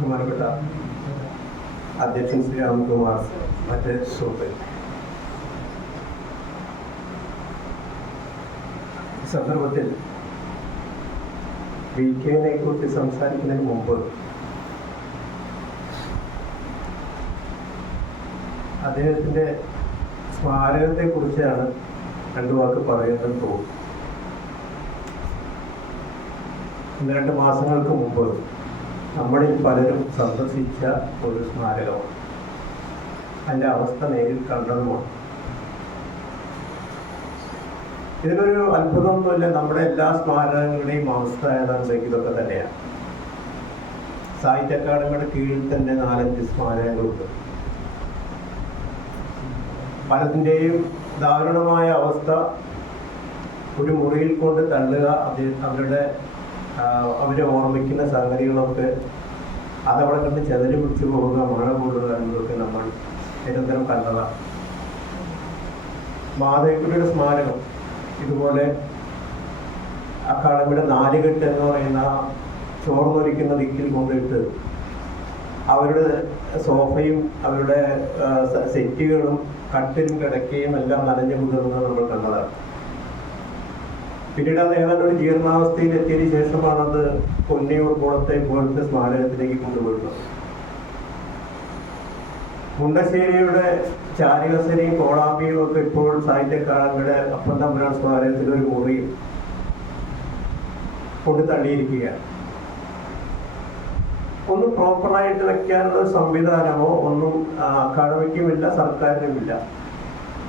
ബഹുമാനപ്പെട്ട അധ്യക്ഷൻ ശ്രീ രാംകുമാർ, മറ്റ് സുഹൃത്തുക്കൾ, ഈ സന്ദർഭത്തിൽ VK-നെ കുറിച്ച് സംസാരിക്കുന്നതിന് മുമ്പ് അദ്ദേഹത്തിൻ്റെ സ്മാരകത്തെ കുറിച്ചാണ് രണ്ടു വാക്ക് പറയുന്നത് തോന്നുന്നു. 1-2 മാസങ്ങൾക്ക് മുമ്പ് നമ്മളിൽ പലരും സന്ദർശിച്ച ഒരു സ്മാരകമാണ്. അതിൻ്റെ അവസ്ഥ നേരിൽ കണ്ടതുമാണ്. ഇതിനൊരു അത്ഭുതമൊന്നുമില്ല. നമ്മുടെ എല്ലാ സ്മാരകങ്ങളുടെയും അവസ്ഥ ഏതാണ്ടെങ്കിൽ ഇതൊക്കെ തന്നെയാണ്. സാഹിത്യ അക്കാദമിയുടെ കീഴിൽ തന്നെ 4-5 സ്മാരകങ്ങളുണ്ട്. പലതിൻ്റെയും ദാരുണമായ അവസ്ഥ ഒരു മുറിയിൽ കൊണ്ട് തള്ളുക, അവരെ ഓർമ്മിക്കുന്ന സംഗതികളൊക്കെ അതവിടെ കണ്ട് ചെതല് പിടിച്ചു പോവുക, മഴ കൂടുക എന്നതൊക്കെ നമ്മൾ നിരന്തരം കണ്ടതാണ്. മാധവിക്കുട്ടിയുടെ സ്മാരകം ഇതുപോലെ അക്കാദമിയുടെ 4 കെട്ട് എന്ന് പറയുന്ന ചോർന്നൊലിക്കുന്ന ദിക്കിൽ കൊണ്ടിട്ട് അവരുടെ സോഫയും അവരുടെ സെറ്റുകളും കട്ടിലും കിടക്കയും എല്ലാം നനഞ്ഞു കുതിർന്ന് നമ്മൾ കണ്ടതാണ്. പിന്നീട് അത് ഏതാണ്ട് ഒരു ജീർണാവസ്ഥയിൽ എത്തിയതിനു ശേഷമാണത് പൊന്നിയൂർ കുളത്തെ പോലത്തെ സ്മാരകത്തിലേക്ക് കൊണ്ടുപോയിരുന്നത്. മുണ്ടശ്ശേരിയുടെ ചാരികസേനയും കോളാമ്പിയും ഒക്കെ ഇപ്പോൾ സാഹിത്യ അക്കാദമിയുടെ അപ്പൻ തമ്പുരാൻ സ്മാരകത്തിൽ ഒരു മുറി കൊണ്ട് തള്ളിയിരിക്കുകയാണ്. ഒന്നും പ്രോപ്പറായിട്ട് വെക്കാനുള്ള സംവിധാനമോ ഒന്നും അക്കാദമിക്കുമില്ല, സർക്കാരിനുമില്ല.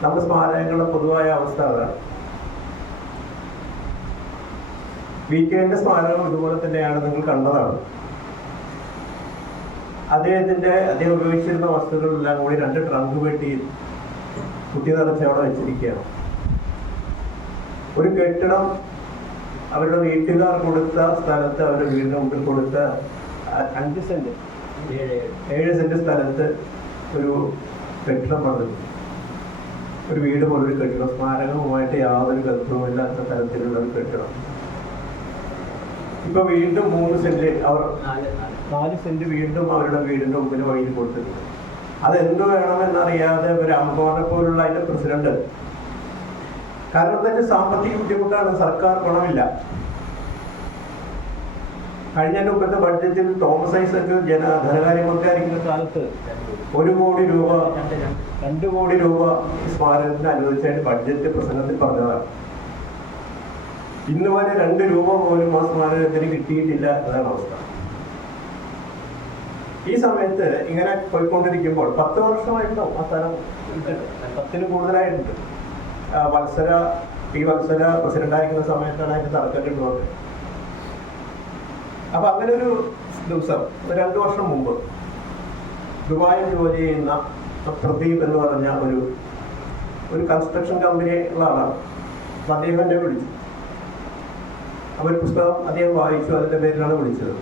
നമ്മുടെ സ്മാരകങ്ങളുടെ പൊതുവായ അവസ്ഥ അതാണ്. VK-ന്റെ സ്മാരകം ഇതുപോലെ തന്നെയാണ്, നിങ്ങൾ കണ്ടതാണ്. അദ്ദേഹം ഉപയോഗിച്ചിരുന്ന വസ്തുക്കളെല്ലാം കൂടി 2 ട്രങ്ക് പെട്ടി കുത്തി നിറച്ച് അവിടെ വെച്ചിരിക്കുകയാണ്. ഒരു കെട്ടിടം അവരുടെ വീട്ടുകാർ കൊടുത്ത സ്ഥലത്ത്, അവരുടെ വീടിന് മുമ്പിൽ കൊടുത്ത 7 സെന്റ് സ്ഥലത്ത് ഒരു കെട്ടിടം പണിതു. ഒരു വീട് പോലൊരു കെട്ടിടം, സ്മാരകവുമായിട്ട് യാതൊരു ബന്ധവുമില്ലാത്ത തരത്തിലുള്ള ഒരു കെട്ടിടം. ഇപ്പൊ വീണ്ടും 3 സെന്റ് അവർ 4 സെന്റ് വീണ്ടും അവരുടെ വീടിന്റെ മുമ്പിൽ വഴിയിൽ കൊടുത്തിട്ടുണ്ട്. അതെന്ത് വേണമെന്നറിയാതെ ഒരു അമ്പോനെ പോലുള്ള അതിന്റെ പ്രസിഡന്റ്, കാരണം എന്താ സാമ്പത്തിക ബുദ്ധിമുട്ടാണ്, സർക്കാർ പണമില്ല. കഴിഞ്ഞ മുമ്പത്തെ ബഡ്ജറ്റിൽ തോമസ് ഐസക് ധനകാര്യമന്ത്രിയായിരിക്കുന്ന കാലത്ത് 1 കോടി രൂപ 2 കോടി രൂപ സ്മാരകത്തിന് അനുവദിച്ചായിട്ട് ബഡ്ജറ്റ് പ്രസംഗത്തിൽ പറഞ്ഞതാണ്. ഇന്ന് വരെ 2 രൂപ പോലും ആ സ്മാരകത്തിന് കിട്ടിയിട്ടില്ല എന്നതാണ് അവസ്ഥ. ഈ സമയത്ത് ഇങ്ങനെ പോയിക്കൊണ്ടിരിക്കുമ്പോൾ 10 വർഷമായിട്ടുണ്ടാവും ആ സ്ഥലം, 10-ൽ കൂടുതലായിട്ടുണ്ട്. വത്സര പ്രസിഡന്റായിരിക്കുന്ന സമയത്താണ് അതിന്റെ തറക്കല്ലിടുന്നത്. അപ്പൊ അങ്ങനെ ഒരു ദിവസം 2 വർഷം മുമ്പ് ദുബായിൽ ജോലി ചെയ്യുന്ന പ്രദീപ് എന്ന് പറഞ്ഞ ഒരു കൺസ്ട്രക്ഷൻ കമ്പനിയുള്ള ആളാണ്. അപ്പൊ അദ്ദേഹം എന്നെ വിളിച്ചു. ഒരു പുസ്തകം അദ്ദേഹം വായിച്ചു, അതിന്റെ പേരിലാണ് വിളിച്ചത്.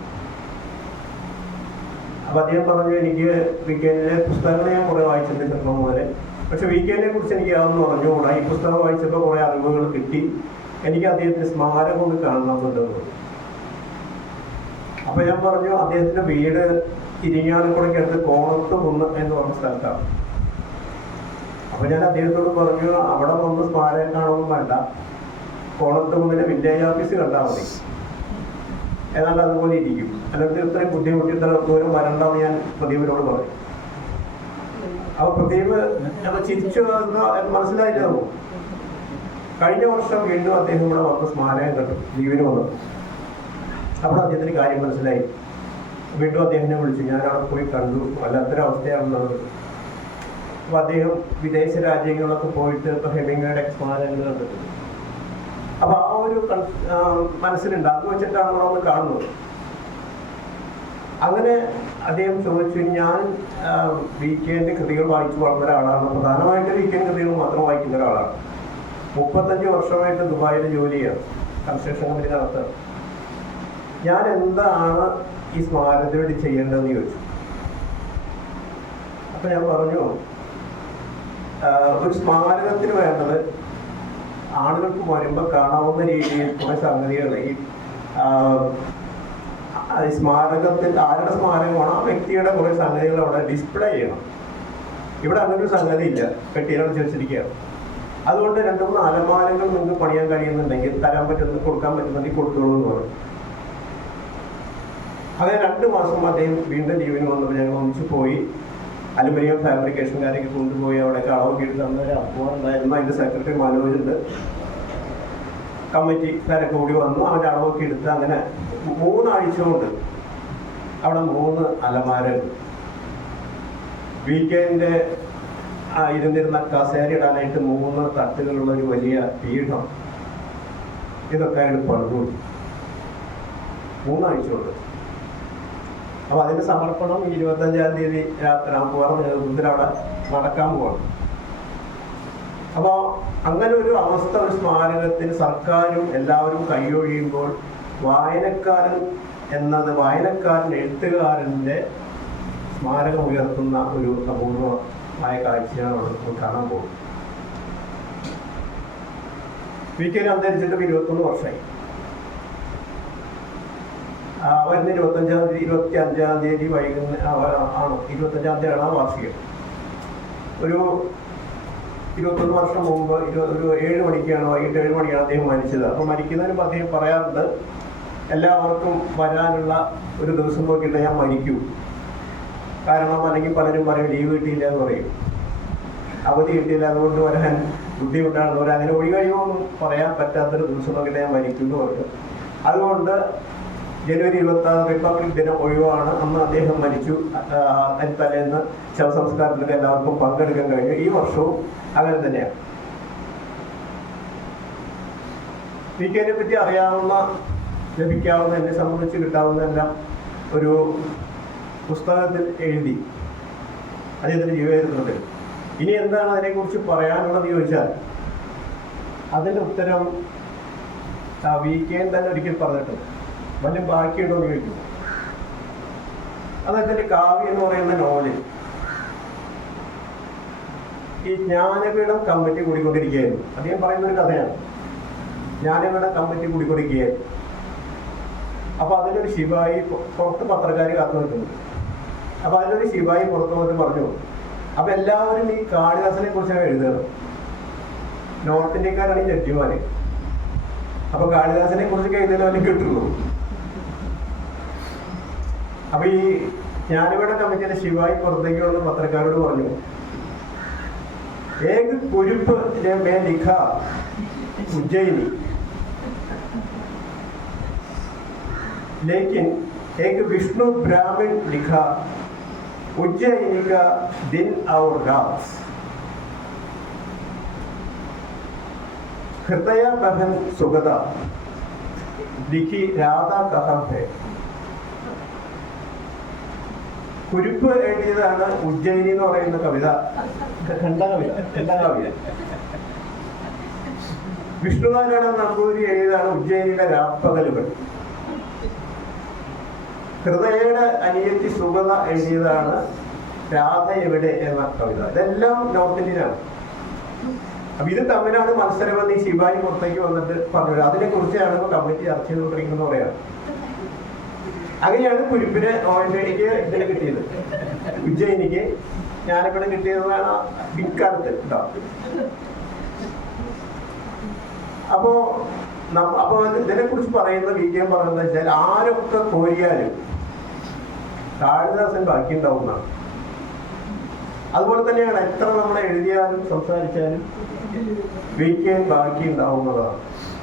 അപ്പൊ അദ്ദേഹം പറഞ്ഞു, എനിക്ക് VK-ന്റെ പുസ്തകങ്ങൾ ഞാൻ കുറെ വായിച്ചിട്ടുണ്ട് ചെറുപ്പം മുതലേ, പക്ഷെ VK-നെ കുറിച്ച് എനിക്ക് അതൊന്നും പറഞ്ഞുകൂടാ. ഈ പുസ്തകം വായിച്ചപ്പോൾ കുറെ അറിവുകൾ കിട്ടി, എനിക്ക് അദ്ദേഹത്തിന്റെ സ്മാരകം ഒന്ന് കാണണമെന്നുണ്ടെന്ന്. അപ്പൊ ഞാൻ പറഞ്ഞു, അദ്ദേഹത്തിന്റെ വീട് ഇരിങ്ങാലക്കുടയ്ക്കടുത്ത് കോണത്തുകുന്ന് എന്ന് പറഞ്ഞ സ്ഥലത്താണ്. അപ്പൊ ഞാൻ അദ്ദേഹത്തോട് പറഞ്ഞു, അവിടെ വന്ന് സ്മാരകം കാണുമൊന്നും വേണ്ട, കോണത്തുകുന്നിന്റെ വില്ലേജ് ഓഫീസ് കണ്ടാൽ മതി, ഏതാണ്ട് അതുപോലെ ഇരിക്കും. അല്ലെങ്കിൽ ഇത്രയും ബുദ്ധിമുട്ടി ഇത്ര ദൂരം വരണ്ടെന്ന് ഞാൻ പ്രദീപിനോട് പറഞ്ഞു. അപ്പൊ പ്രദീപ് ചിരിച്ചു മനസ്സിലായില്ല. കഴിഞ്ഞ വർഷം വീണ്ടും അദ്ദേഹം ഇവിടെ വന്ന് സ്മാരകം കണ്ടു, ലീവിന് വന്നു. അവിടെ അദ്ദേഹത്തിന് കാര്യം മനസ്സിലായി. വീണ്ടും അദ്ദേഹത്തിനെ വിളിച്ചു. ഞാൻ അവിടെ പോയി കണ്ടു, വല്ലാത്തൊരവസ്ഥയാണെന്നുള്ളത്. അപ്പൊ അദ്ദേഹം വിദേശ രാജ്യങ്ങളിലൊക്കെ പോയിട്ട് ഇപ്പൊ ഹെമിംഗ്വേയുടെ സ്മാരകങ്ങൾ കണ്ടിട്ടുണ്ട്. അപ്പൊ ആ ഒരു മനസ്സിലുണ്ട്, അത് വെച്ചിട്ടാണ് നമ്മൾ ഒന്ന് കാണുന്നത്. അങ്ങനെ അദ്ദേഹം ചോദിച്ചു, ഞാൻ VK-ന്റെ കൃതികൾ വായിച്ചു വളർന്ന ഒരാളാണ്, പ്രധാനമായിട്ട് VK-ന്റെ കൃതികൾ മാത്രം വായിക്കുന്ന ഒരാളാണ്. 35 വർഷമായിട്ട് ദുബായിൽ ജോലി ചെയ്യാണ്, കൺസ്ട്രക്ഷൻ കമ്പനി നടത്തുക. ഞാൻ എന്താണ് ഈ സ്മാരകത്തിന് വേണ്ടി ചെയ്യേണ്ടതെന്ന് ചോദിച്ചു. അപ്പൊ ഞാൻ പറഞ്ഞു, ഒരു സ്മാരകത്തിന് വേണ്ടത് ആളുകൾക്ക് വരുമ്പോൾ കാണാവുന്ന രീതിയിൽ കുറെ സംഗതികൾ, ഈ സ്മാരകത്തിൽ ആരുടെ സ്മാരകമാണോ ആ വ്യക്തിയുടെ കുറേ സംഗതികൾ അവിടെ ഡിസ്പ്ലേ ചെയ്യണം. ഇവിടെ അങ്ങനെ ഒരു സംഗതി ഇല്ല, പെട്ടിയിലടച്ച് വെച്ചിരിക്കുകയാണ്. അതുകൊണ്ട് 2-3 അലമാരകൾ നിങ്ങൾക്ക് പണിയാൻ കഴിയുന്നുണ്ടെങ്കിൽ തരാൻ പറ്റുന്ന കൊടുക്കാൻ പറ്റുന്നുണ്ടെങ്കിൽ കൊടുത്തോളൂ എന്ന് പറയും. അങ്ങനെ 2 മാസം അദ്ദേഹം വീണ്ടും ലീവിന് വന്നപ്പോൾ ഞങ്ങൾ ഒന്നിച്ച് പോയി. അലുമിനിയം ഫാബ്രിക്കേഷൻകാരൊക്കെ കൊണ്ടുപോയി അവിടെയൊക്കെ അളവൊക്കെ എടുത്ത് അന്നൊരു അപ്പുറം ഉണ്ടായിരുന്നു. അതിൻ്റെ സെക്രട്ടറി മനോജുണ്ട്, കമ്മിറ്റിക്കാരൊക്കെ കൂടി വന്നു. അവൻ്റെ അളവൊക്കെ എടുത്ത് അങ്ങനെ 3 ആഴ്ച കൊണ്ട് അവിടെ 3 അലമാരകൾ, വീക്കെൻഡിൻ്റെ ഇരുന്നിരുന്ന കസേര ഇടാനായിട്ട് 3 തട്ടുകളുള്ള ഒരു വലിയ പീഠം, ഇതൊക്കെ അയാൾ പണിതു 3 ആഴ്ച കൊണ്ട്. അപ്പോൾ അതിൻ്റെ സമർപ്പണം 25-ാം തീയതി രാത്രി പോകാറും നേതൃത്വത്തിൽ അവിടെ നടക്കാൻ പോവാണ്. അപ്പോൾ അങ്ങനെ ഒരു അവസ്ഥ ഒരു സ്മാരകത്തിന് സർക്കാരും എല്ലാവരും കൈയൊഴിയുമ്പോൾ വായനക്കാരൻ എഴുത്തുകാരൻ്റെ സ്മാരകം ഉയർത്തുന്ന ഒരു അപൂർവമായ കാഴ്ചയാണ് നമ്മൾ കാണാൻ പോകുന്നത്. VK അന്തരിച്ചിട്ട് 21 വർഷമായി. വരുന്ന 25-ാം തീയതി ആണ് 25-ാം തീയതിയാണ് ആ വാർഷികം. ഒരു 21 വർഷം മുമ്പ് ഒരു 7 മണിക്കാണ്, വൈകിട്ട് 7 മണിക്കാണ് അദ്ദേഹം മരിച്ചത്. അപ്പോൾ മരിക്കുന്നതിനും അദ്ദേഹം പറയാറുണ്ട്, എല്ലാവർക്കും വരാനുള്ള ഒരു ദിവസം നോക്കിയിട്ട് ഞാൻ മരിക്കൂ. കാരണം അല്ലെങ്കിൽ പലരും പറയും ലീവ് കിട്ടിയില്ല എന്ന് പറയും, അവധി കിട്ടിയില്ല അതുകൊണ്ട് വരാൻ ബുദ്ധിമുട്ടാണെന്ന് പറയാം. അങ്ങനെ ഒഴി കഴിയുമൊന്നും പറയാൻ പറ്റാത്തൊരു ദിവസം നോക്കിയിട്ട് ഞാൻ മരിക്കും എന്ന് പറയും. അതുകൊണ്ട് ജനുവരി 26 റിപ്പബ്ലിക് ദിനം ഒഴിവാണ്. അന്ന് അദ്ദേഹം മരിച്ചു. അതിന് തലേന്ന് ശവസംസ്കാരത്തിലൊക്കെ എല്ലാവർക്കും പങ്കെടുക്കാൻ കഴിഞ്ഞു. ഈ വർഷവും അങ്ങനെ തന്നെയാണ്. VKനെ പറ്റി അറിയാവുന്ന, ലഭിക്കാവുന്ന, എന്നെ സംബന്ധിച്ച് കിട്ടാവുന്നതെല്ലാം ഒരു പുസ്തകത്തിൽ എഴുതി അദ്ദേഹത്തിൻ്റെ ജീവചരിത്രത്തിൽ. ഇനി എന്താണ് അതിനെക്കുറിച്ച് പറയാനുള്ളത് ചോദിച്ചാൽ അതിൻ്റെ ഉത്തരം VK തന്നെ ഒരിക്കൽ പറഞ്ഞിട്ടുണ്ട്. വല്ല ബാക്കിയുണ്ടോ എന്ന് ചോദിക്കും. അദ്ദേഹത്തിൻ്റെ കാവ്യം എന്ന് പറയുന്ന നോവലിൽ ഈ ജ്ഞാനപീഠം കമ്മിറ്റി കൂടിക്കൊണ്ടിരിക്കുകയായിരുന്നു. അദ്ദേഹം പറയുന്നൊരു കഥയാണ്. ജ്ഞാനപീഠം കമ്മിറ്റി കൂടിക്കൊണ്ടിരിക്കുകയായിരുന്നു. അപ്പോൾ അതിലൊരു ശിപായി പുറത്ത് പത്രക്കാർ കാത്തു നിൽക്കുന്നുണ്ട്. അപ്പോൾ അതിലൊരു ശിപായി പുറത്തു വന്നിട്ട് പറഞ്ഞു, അപ്പോൾ എല്ലാവരും ഈ കാളിദാസനെ കുറിച്ചാണ് എഴുതുന്നത്. നോർത്ത് ഇന്ത്യക്കാരാണ് ഈ ജഡ്ജിമാർ. അപ്പോൾ കാളിദാസനെ കുറിച്ചൊക്കെ എഴുതുന്നവരെ കിട്ടുള്ളൂ. അപ്പോൾ ഈ ജ്ഞാനപീഠ കമ്മിറ്റിയുടെ ശിവായി പുറത്തേക്ക് വന്ന പത്രക്കാരോട് പറഞ്ഞു, ഏക് കുരുപ്പ് മേ ലിഖ ഉജ്ജയിനി लेकिन एक विष्णु ब्राह्मण लिखा उज्जैनी का दिन और रात हृदय बहन सुगदा लिखी राधा कहाँ है. കുരുപ്പ് എഴുതിയതാണ് ഉജ്ജയിനി എന്ന് പറയുന്ന കവിത, ഖണ്ഡകാവ്യ. വിഷ്ണുനാരായണ നമ്പൂതിരി എഴുതിയതാണ് ഉജ്ജയിനിയിലെ രാപ്പകലുകൾ. ഹൃദയയുടെ അനിയത്തി സുഗത എഴുതിയതാണ് രാധ എവിടെ എന്ന കവിത. ഇതെല്ലാം നോർത്ത് ഇന്ത്യയിലാണ്. അപ്പൊ ഇത് തമ്മിലാണ് മത്സരമെന്ന് ഈ ശിവായി പുറത്തേക്ക് വന്നിട്ട് പറഞ്ഞത്. അതിനെ കുറിച്ചാണ് കമ്മിറ്റി ചർച്ച ചെയ്തുകൊണ്ടിരിക്കുന്നത് പറയാം. അങ്ങനെയാണ് കുരുപ്പിന് ഓൾറെഡിക്ക് ഇതിന് കിട്ടിയത്, ഉജ്ജയിനിക്ക് ജ്ഞാനപീഠം കിട്ടിയതാണ് പിൽക്കാലത്ത് കേട്ടോ. അപ്പോ ഇതിനെ കുറിച്ച് പറയുന്ന VK പറയുന്നത് വെച്ചാൽ ആരൊക്കെ കോരിയാലും കാളിദാസൻ ബാക്കി ഉണ്ടാവുന്നതാണ്. അതുപോലെ തന്നെയാണ് എത്ര നമ്മൾ എഴുതിയാലും സംസാരിച്ചാലും VK ബാക്കി ഉണ്ടാവുന്നതാണ്.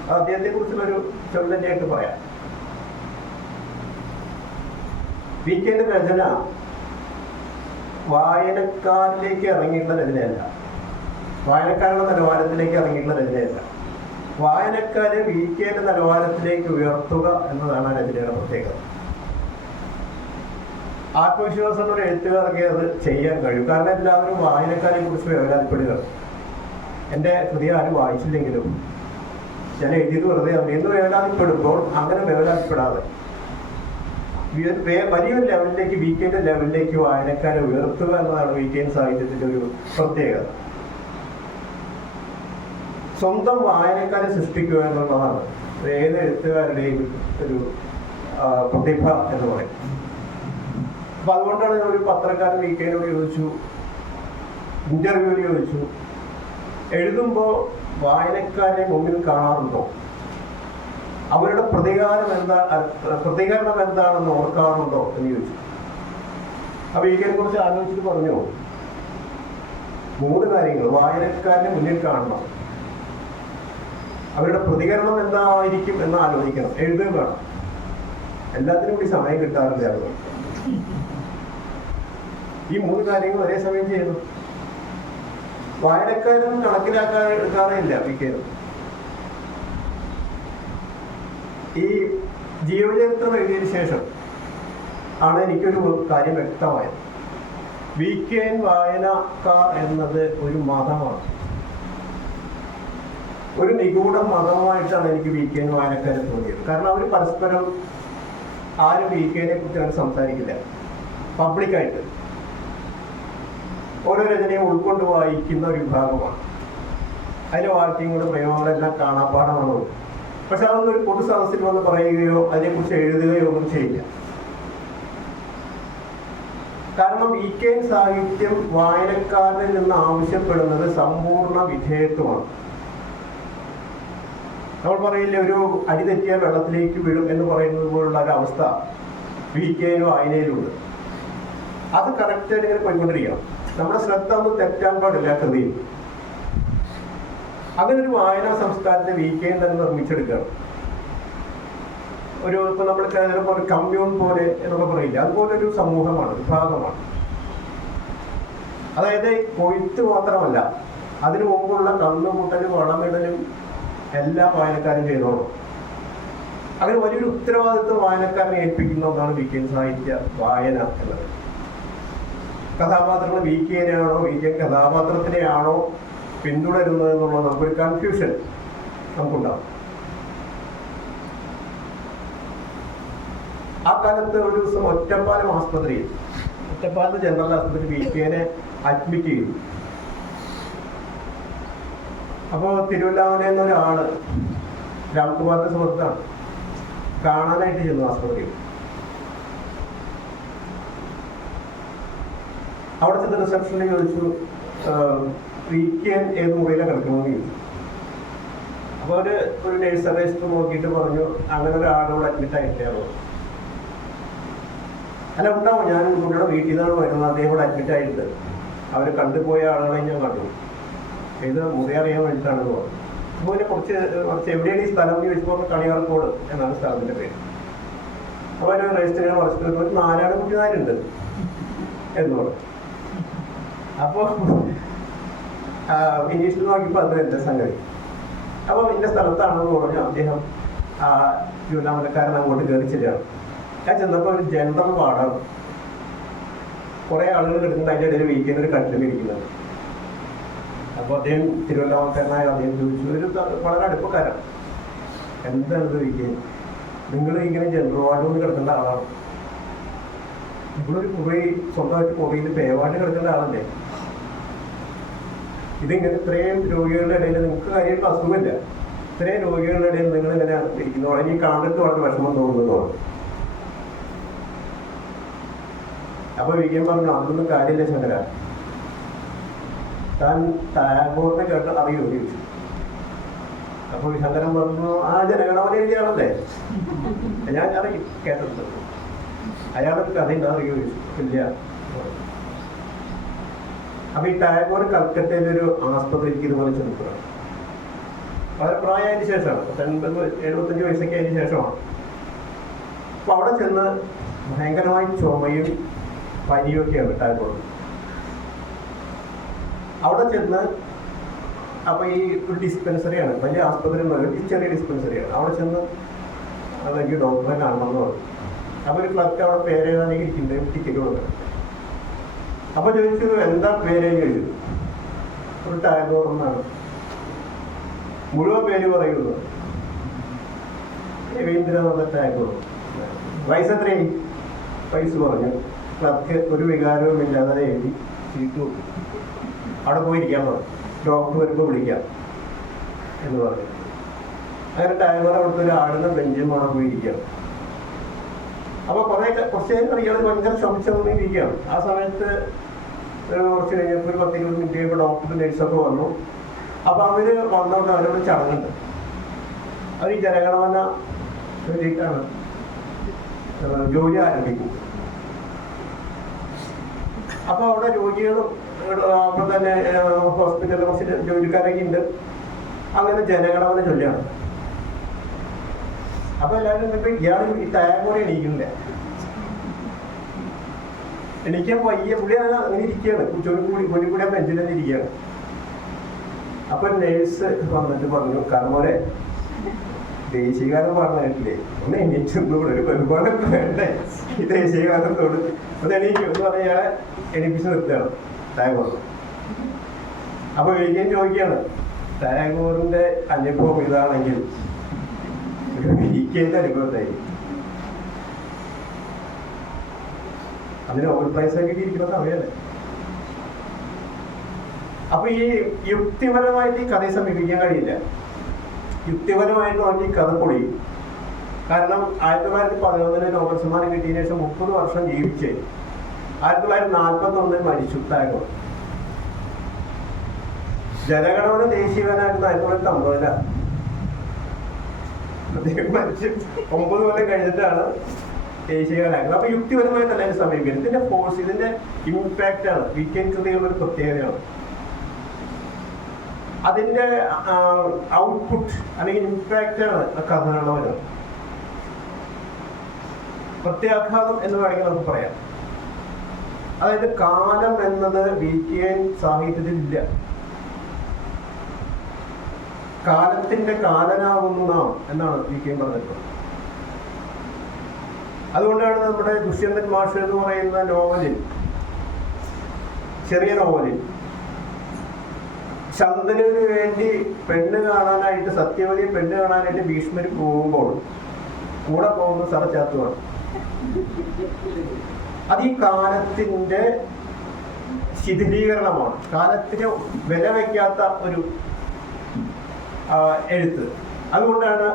അത് അദ്ദേഹത്തെ കുറിച്ചുള്ളൊരു ചൊല്ലനായിട്ട് പറയാം. VKന്റെ രചന വായനക്കാരിലേക്ക് ഇറങ്ങിയിട്ടുള്ള രചനയല്ല, വായനക്കാരുടെ നിലവാരത്തിലേക്ക് ഇറങ്ങിയിട്ടുള്ള രചനയല്ല. വായനക്കാരെ VKന്റെ നിലവാരത്തിലേക്ക് ഉയർത്തുക എന്നതാണ് രചനയുടെ പ്രത്യേകത. ആത്മവിശ്വാസം ഒരു എഴുത്തുകാർക്ക് അത് ചെയ്യാൻ കഴിയും. കാരണം എല്ലാവരും വായനക്കാരെ കുറിച്ച് വേവലാതിപ്പെടുക. എൻ്റെ കൃതി ആരും വായിച്ചില്ലെങ്കിലും ഞാൻ എഴുതിയത് വെറുതെ എന്ന് വേവലാതിപ്പെടുമ്പോൾ അങ്ങനെ വേവലാതിപ്പെടാതെ വലിയൊരു ലെവലിലേക്ക് VKന്റെ ലെവലിലേക്ക് വായനക്കാരെ ഉയർത്തുക എന്നതാണ് VK സാഹിത്യത്തിന്റെ ഒരു പ്രത്യേകത. സ്വന്തം വായനക്കാരെ സൃഷ്ടിക്കുക എന്നുള്ളതാണ് ഏത് എഴുത്തുകാരുടെയും ഒരു പ്രതിഭ എന്ന് പറയും. അപ്പൊ അതുകൊണ്ടാണ് ഒരു പത്രക്കാരൻ വികെനോട് ചോദിച്ചു, ഇന്റർവ്യൂവിൽ ചോദിച്ചു, എഴുതുമ്പോൾ വായനക്കാരെ മുന്നിൽ കാണാറുണ്ടോ, അവരുടെ പ്രതികരണം എന്താണെന്ന് ഓർക്കാറുണ്ടോ എന്ന് ചോദിച്ചു. അപ്പൊ വികെനെ കുറിച്ച് ആലോചിച്ചിട്ട് പറഞ്ഞു, 3 കാര്യങ്ങൾ വായനക്കാരനെ മുന്നിൽ കാണണം, അവരുടെ പ്രതികരണം എന്തായിരിക്കും എന്ന് ആലോചിക്കണം, എഴുതുകയും വേണം. എല്ലാത്തിനും കൂടി സമയം കിട്ടാറില്ല അവർ. ഈ 3 കാര്യങ്ങൾ ഒരേ സമയം ചെയ്യുന്നു. വായനക്കാരൊന്നും എടുക്കാറില്ല വികെന്. ഈ ജീവചരിത്രം എഴുതിയതിനു ശേഷം ആണ് എനിക്കൊരു കാര്യം വ്യക്തമായത്. വികെൻ വായനക്കാർ എന്നത് ഒരു മതമാണ്, ഒരു നിഗൂഢ മതമായിട്ടാണ് എനിക്ക് വികെൻ വായനക്കാരെ തോന്നിയത്. കാരണം അവർ പരസ്പരം ആരും വികെനെ കുറിച്ച് അങ്ങനെ സംസാരിക്കില്ല. പബ്ലിക്കായിട്ട് ഓരോ രചനയും ഉൾക്കൊണ്ട് വായിക്കുന്ന ഒരു വിഭാഗമാണ്. അതിലെ വാക്യങ്ങളും പ്രയോഗങ്ങളെല്ലാം കാണാപ്പാടമാണ്. പക്ഷെ അതൊന്നും ഒരു പൊതു സദസ്സിൽ വന്ന് പറയുകയോ അതിനെക്കുറിച്ച് എഴുതുകയോ ഒന്നും ചെയ്യില്ല. കാരണം വികെൻ സാഹിത്യം വായനക്കാരിൽ നിന്ന് ആവശ്യപ്പെടുന്നത് സമ്പൂർണ്ണ വിധേയത്വമാണ്. നമ്മൾ പറയില്ലേ, ഒരു അടി തെറ്റിയാൽ വെള്ളത്തിലേക്ക് വീഴും എന്ന് പറയുന്നത് പോലുള്ള ഒരു അവസ്ഥ വികെനും വായനയിലുണ്ട്. അത് കറക്റ്റായിട്ട് ഇങ്ങനെ പോയിക്കൊണ്ടിരിക്കണം. നമ്മുടെ ശ്രദ്ധ ഒന്നും തെറ്റാൻ പാടില്ല കൃതിയിൽ. അങ്ങനെ ഒരു വായനാ സംസ്കാരത്തെ വികെൻ തന്നെ നിർമ്മിച്ചെടുക്കുകയാണ്. ഇപ്പൊ നമ്മൾ ചിലപ്പോൾ ഒരു കമ്മ്യൂൺ പോലെ എന്നൊക്കെ പറയില്ല, അതുപോലെ ഒരു സമൂഹമാണ്, വിഭാഗമാണ്. അതായത് കൊയ്ത്ത് മാത്രമല്ല, അതിനു മുമ്പുള്ള കന്നുകൂട്ടലും വളമിടലും എല്ലാ വായനക്കാരും ചെയ്തോളും. അങ്ങനെ വലിയൊരു ഉത്തരവാദിത്വം വായനക്കാരനെ ഏൽപ്പിക്കുന്ന ഒന്നാണ് വികെൻ സാഹിത്യ വായന എന്നത്. കഥാപാത്രങ്ങൾ വികെനെയാണോ വികെൻ കഥാപാത്രത്തിനെയാണോ പിന്തുടരുന്നത് എന്നുള്ള നമുക്കൊരു കൺഫ്യൂഷൻ നമുക്കുണ്ടാവും. ആ കാലത്ത് ഒരു ദിവസം ഒറ്റപ്പാലം ജനറൽ ആശുപത്രി വികെനെ അഡ്മിറ്റ് ചെയ്തു. അപ്പോൾ തിരുവല്ലാമലയിൽ ഒരാള്, രാംകുമാറിന്റെ സുഹൃത്താണ്, കാണാനായിട്ട് ചെന്നു ആസ്പത്രിയിൽ. അവിടെ ചെന്ന് റിസപ്ഷനിൽ ചോദിച്ചു, വികെൻ ഏത് മുറിയിലാണ് കിടക്കണമെന്ന് ചോദിച്ചു. അപ്പോൾ ഒരു നേഴ്സ് രജിസ്റ്റർ നോക്കിയിട്ട് പറഞ്ഞു, അങ്ങനെ ഒരാളോട് അഡ്മിറ്റ് ആയിട്ടാണോ? അല്ല, ഉണ്ടാവും, ഞാൻ കുട്ടിയുടെ വീട്ടിൽ നിന്നാണ് വരുന്നത്, അദ്ദേഹം ഇവിടെ അഡ്മിറ്റ് ആയിട്ട് അവർ കണ്ടുപോയ ആളുകളെ ഞാൻ കണ്ടു, ഇത് മുറി അറിയാൻ വേണ്ടിയിട്ടാണെന്ന് പറഞ്ഞു. അപ്പോൾ ഇതിനെ കുറച്ച് എവിടെയാണ് ഈ സ്ഥലം എന്ന് ചോദിച്ചപ്പോൾ കണിയാർക്കോട് എന്നാണ് സ്ഥലത്തിന്റെ പേര്. അപ്പോൾ അതിന് രജിസ്റ്റർ മറിച്ചിട്ട് ഒരു 4 കുട്ടിനാരുണ്ട് എന്ന് പറഞ്ഞു. അപ്പോൾ ഇനീഷ്യൽ നോക്കിയപ്പോൾ അത് എൻ്റെ സംഗതി. അപ്പോൾ ഇന്ന സ്ഥലത്താണെന്ന് പറഞ്ഞു. അദ്ദേഹം തിരുവല്ലാമലക്കാരൻ അങ്ങോട്ട് കയറി ചെല്ലുകയാണ്. ഞാൻ ചെന്നപ്പോൾ ഒരു ജനറൽ വാർഡാണ്, കുറെ ആളുകൾ എടുക്കുന്നത്, അതിൻ്റെ ഇടയിൽ വികെൻ ഒരു കട്ടിൽ ഇരിക്കുന്നത്. അപ്പോൾ അദ്ദേഹം തിരുവല്ലാമലക്കാരനായ അദ്ദേഹം ചോദിച്ചു, ഒരു വളരെ അടുപ്പക്കാരാണ്, എന്താണിത് വികെൻ, നിങ്ങൾ ഇങ്ങനെ ജനറൽ വാർഡിൽ നിന്ന് കിടക്കേണ്ട ആളാണ്, നിങ്ങളൊരു കുറി സ്വന്തമായിട്ട് മുറിയിൽ പേവാർഡിൽ കിടക്കേണ്ട ആളല്ലേ, ഇതിങ്ങനെ ഇത്രയും രോഗികളുടെ ഇടയിൽ നിങ്ങൾക്ക് കാര്യമായിട്ട് അസുഖമില്ല, ഇത്രയും രോഗികളുടെ ഇടയിൽ നിങ്ങൾ ഇങ്ങനെ ഇരിക്കുന്നു, വളരെ ഈ കണ്ടിട്ട് വളരെ വിഷമം തോന്നുന്നു. അപ്പൊ വികെൻ പറഞ്ഞു, അതൊന്നും കാര്യമില്ല ശങ്കര, താൻ ടാഗോറിനെ കേട്ട് അറിയോ ചോദിച്ചു. അപ്പൊ ശങ്കരൻ പറഞ്ഞു, ആ ജനഗണമന എഴുതിയാണല്ലേ, ഞാൻ അറിയും, കേട്ടിട്ടുണ്ട്. അയാളൊരു കഥ ഉണ്ടാ അറിയോ ചോദിച്ചു. ഇല്ല. അപ്പൊ ഈ ടാഗോർ കൽക്കട്ടയിലൊരു ആസ്പത്രിക്ക് ഇതുപോലെ ചെറുപ്പമാണ്, വളരെ പ്രായമായതിനു ശേഷമാണ്, 80-75 വയസ്സൊക്കെ ആയതിനു ശേഷമാണ്. അപ്പൊ അവിടെ ചെന്ന് ഭയങ്കരമായി ചുമയും പനിയൊക്കെയാണ് ടാഗോർ. അവിടെ ചെന്ന് അപ്പൊ ഈ ഒരു ഡിസ്പെൻസറിയാണ്, വലിയ ആസ്പത്രി, ചെറിയ ഡിസ്പെൻസറിയാണ്. അവിടെ ചെന്ന് അതെനിക്ക് ഡോക്ടറെ കാണണമെന്ന് പറഞ്ഞു. അപ്പൊ ഒരു ക്ലർക്ക് അവിടെ പേരെഴുതാനെങ്കിൽ ഇരിക്കുന്നുണ്ട്, ടിക്കറ്റ് കൊടുക്കണം. അപ്പൊ ചോദിച്ചു, എന്താ പേരെന്ന് ചോദിച്ചു. ഒരു ടാഗോർ എന്നാണ്, മുഴുവൻ പേര് പറയുന്നത് രവീന്ദ്രനാഥ ടാഗോർ. വയസ്സ് എത്രയായി? വയസ്സ് പറഞ്ഞു. ക്ലർക്ക് ഒരു വികാരവും ഇല്ലാതെ എഴുതി ചീട്ട് കൊടുത്തു. അവിടെ പോയിരിക്കാൻ പറഞ്ഞു, ഡോക്ടർ വരുമ്പോൾ വിളിക്കാം എന്ന് പറഞ്ഞു. അങ്ങനെ ടാഗോർ അവിടുത്തെ ഒരു ആടുന്ന ബെഞ്ചും അവിടെ പോയിരിക്കാം. അപ്പൊ കുറച്ച് നേരം ഇയാൾ ഭയങ്കര ശ്രമിച്ചുകൊണ്ടിരിക്കുകയാണ്. ആ സമയത്ത് കുറച്ച് കഴിഞ്ഞപ്പോൾ ഒരു 10-20 മിനിറ്റ് കഴിയുമ്പോൾ ഡോക്ടർ നഴ്സൊക്കെ വന്നു. അപ്പൊ അവര് വന്നോണ്ട് അവരോട് ചടങ്ങുണ്ട്. അവർ ഈ ജനഗണമന വേണ്ടിയിട്ടാണ് ജോലി ആരംഭിക്കും. അപ്പൊ അവിടെ രോഗികളും അപ്പൊ തന്നെ ഹോസ്പിറ്റലിൽ കുറച്ച് ജോലിക്കാരൊക്കെ ഉണ്ട്. അങ്ങനെ ജനഗണമന ചൊല്ലിയാണ്. അപ്പൊ എല്ലാവരും ഇയാൾ ഈ തയ്യാറോടെ എണീക്കുന്നില്ല. എണീക്കാൻ വയ്യ. പുള്ളി അങ്ങനെ ഇരിക്കുകയാണ്. കൂടി ആ ബെഞ്ചിൽ തന്നെ ഇരിക്കുകയാണ്. അപ്പൊ നേഴ്സ് വന്നിട്ട് പറഞ്ഞു, കർമ്മോരെ ദേശീയഗാനം പാടുന്നില്ലേ, ഒന്ന് എണീച്ചൊന്നുകൂടെ ഒരു ബഹുമാനമൊക്കെ വേണ്ടേ ഈ ദേശീയഗാനത്തോട്, ഒന്ന് എണീക്കും എന്ന് പറഞ്ഞ ഇയാളെ എണീപ്പിച്ച് നിർത്തുകയാണ് ടാഗോർ. അപ്പൊ വിജയൻ ചോദിക്കുകയാണ്, ടാഗോറിന്റെ അനുഭവം ഇതാണെങ്കിൽ വിജയന്റെ അനുഭവത്തായി അതിന് നോബൽ പ്രൈസ് ആക്കി ഇരിക്കുന്ന സമയമല്ലേ. അപ്പൊ ഈ യുക്തിപരമായിട്ട് ഈ കഥയെ സമീപിക്കാൻ കഴിയില്ല. യുക്തിപരമായിട്ട് നമുക്ക് ഈ കഥ പൊളിയും. കാരണം 1911 നോബൽ സമ്മാനം കിട്ടിയതിനു ശേഷം 30 വർഷം ജീവിച്ച് 1941 മരിച്ചു ടാഗോർ. ജനഗണമന ദേശീയഗാനായിരുന്നു 1950. അദ്ദേഹം മരിച്ച് 9 കൊല്ലം കഴിഞ്ഞിട്ടാണ് ദേശീയഗാനാക്കുന്നത്. അപ്പൊ യുക്തിപരമായിട്ടല്ല അതിനെ സമീപിക്കുന്നത്. ഇതിന്റെ ഫോഴ്സ്, ഇതിന്റെ ഇമ്പാക്റ്റ് ആണ് വീക്കെൻഡ് കൃതികളുടെ ഒരു പ്രത്യേകതയാണ്. അതിന്റെ ഔട്ട്പുട്ട് അല്ലെങ്കിൽ ഇമ്പാക്റ്റ് ആണ് കഥകളുടെ വരുന്നത്. പ്രത്യാഘാതം എന്ന് വേണമെങ്കിൽ നമുക്ക് പറയാം. അതായത് കാലം എന്നത് വീക്കെൻഡ് സാഹിത്യത്തിൽ ഇല്ല. കാലത്തിന്റെ കാലനാകുന്നു നാം എന്നാണ് വീക്കെൻഡ് പറഞ്ഞിട്ടുള്ളത്. അതുകൊണ്ടാണ് നമ്മുടെ ദുഷ്യന്തൻ മാഷ് എന്ന് പറയുന്ന നോവലിൽ, ചെറിയ നോവലിൽ, ശന്തനുവിന് വേണ്ടി പെണ്ണ് കാണാനായിട്ട്, സത്യവതി പെണ്ണ് കാണാനായിട്ട് ഭീഷ്മർ പോകുമ്പോൾ കൂടെ പോകുന്ന സറച്ചാത്തുവാണ്. അത് ഈ കാലത്തിന്റെ ശിഥിലീകരണമാണ്, കാലത്തിന് വില വയ്ക്കാത്ത ഒരു എഴുത്ത്. അതുകൊണ്ടാണ്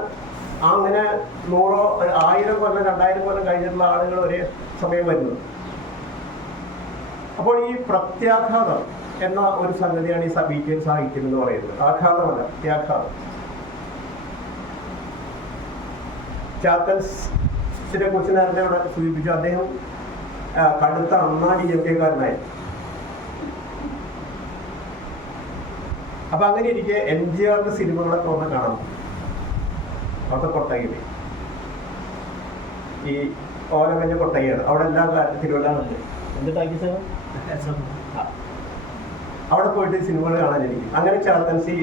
അങ്ങനെ 100, 1000 കൊല്ലം 2000 കൊല്ലം കഴിഞ്ഞിട്ടുള്ള ആളുകൾ ഒരേ സമയം വരുന്നത്. അപ്പോൾ ഈ പ്രത്യാഘാതം എന്ന ഒരു സംഗതിയാണ് ഈ വീക്കെൻഡ് സാഹിത്യം എന്ന് പറയുന്നത്. ആഘാതമല്ല, പ്രത്യാഘാതം. ചാത്തൻസിനെ കുറിച്ച് നേരത്തെ ഇവിടെ സൂചിപ്പിച്ചു. അദ്ദേഹം കടുത്ത അണ്ണാ-DMK-കാരനായി. അപ്പൊ അങ്ങനെ ഇരിക്കെ MGRന്റെ സിനിമകളൊക്കെ ഒന്ന് കാണാം. അവിടുത്തെ കൊട്ടകയിൽ ഈ ഓലമഞ്ഞ കൊട്ടകയാണ്. അവിടെ എല്ലാ തിരുവല്ലാറുണ്ട്. അവിടെ പോയിട്ട് സിനിമകൾ കാണാനിരിക്കും. അങ്ങനെ ചാത്തൻസി